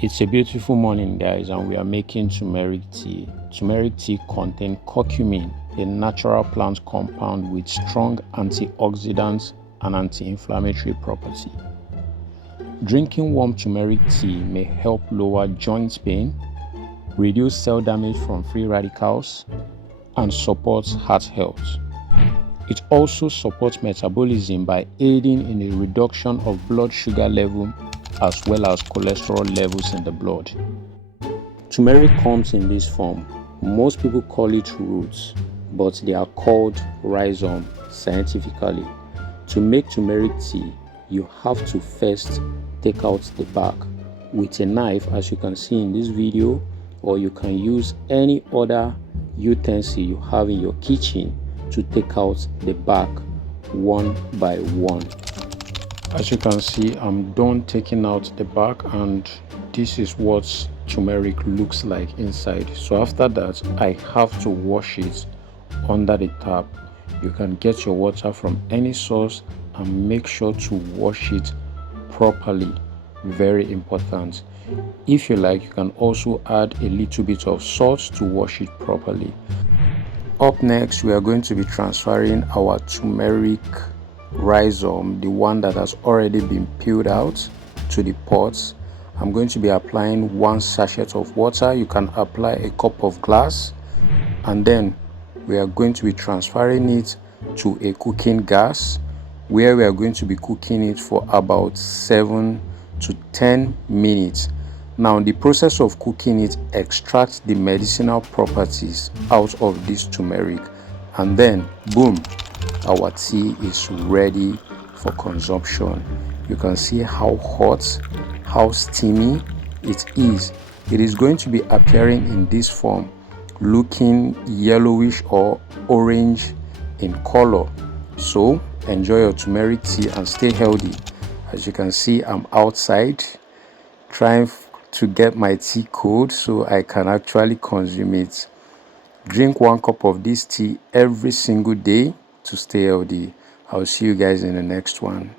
It's a beautiful morning, guys, and we are making turmeric tea. Turmeric tea contains curcumin, a natural plant compound with strong antioxidants and anti-inflammatory property. Drinking warm turmeric tea may help lower joint pain, reduce cell damage from free radicals, and supports heart health. It also supports metabolism by aiding in a reduction of blood sugar level as well as cholesterol levels in the blood. Turmeric comes in this form. Most people call it roots, but they are called rhizome scientifically. To make turmeric tea, you have to first take out the bark with a knife, as you can see in this video, or you can use any other utensil you have in your kitchen to take out the bark one by one. As you can see, I'm done taking out the bark, and this is what turmeric looks like inside. So after that, I have to wash it under the tap. You can get your water from any source and make sure to wash it properly. Very important. If you like, you can also add a little bit of salt to wash it properly. Up next, we are going to be transferring our turmeric rhizome, the one that has already been peeled out, to the pots. I'm going to be applying 1 sachet of water. You can apply a cup of glass, and then we are going to be transferring it to a cooking gas, where we are going to be cooking it for about 7 to 10 minutes. Now, the process of cooking it extracts the medicinal properties out of this turmeric, and then boom, our tea is ready for consumption. You can see how hot, how steamy it is. It is going to be appearing in this form, looking yellowish or orange in color. So enjoy your turmeric tea and stay healthy. As you can see, I'm outside trying to get my tea cold so I can actually consume it. Drink 1 cup of this tea every single day to stay healthy. I'll see you guys in the next one.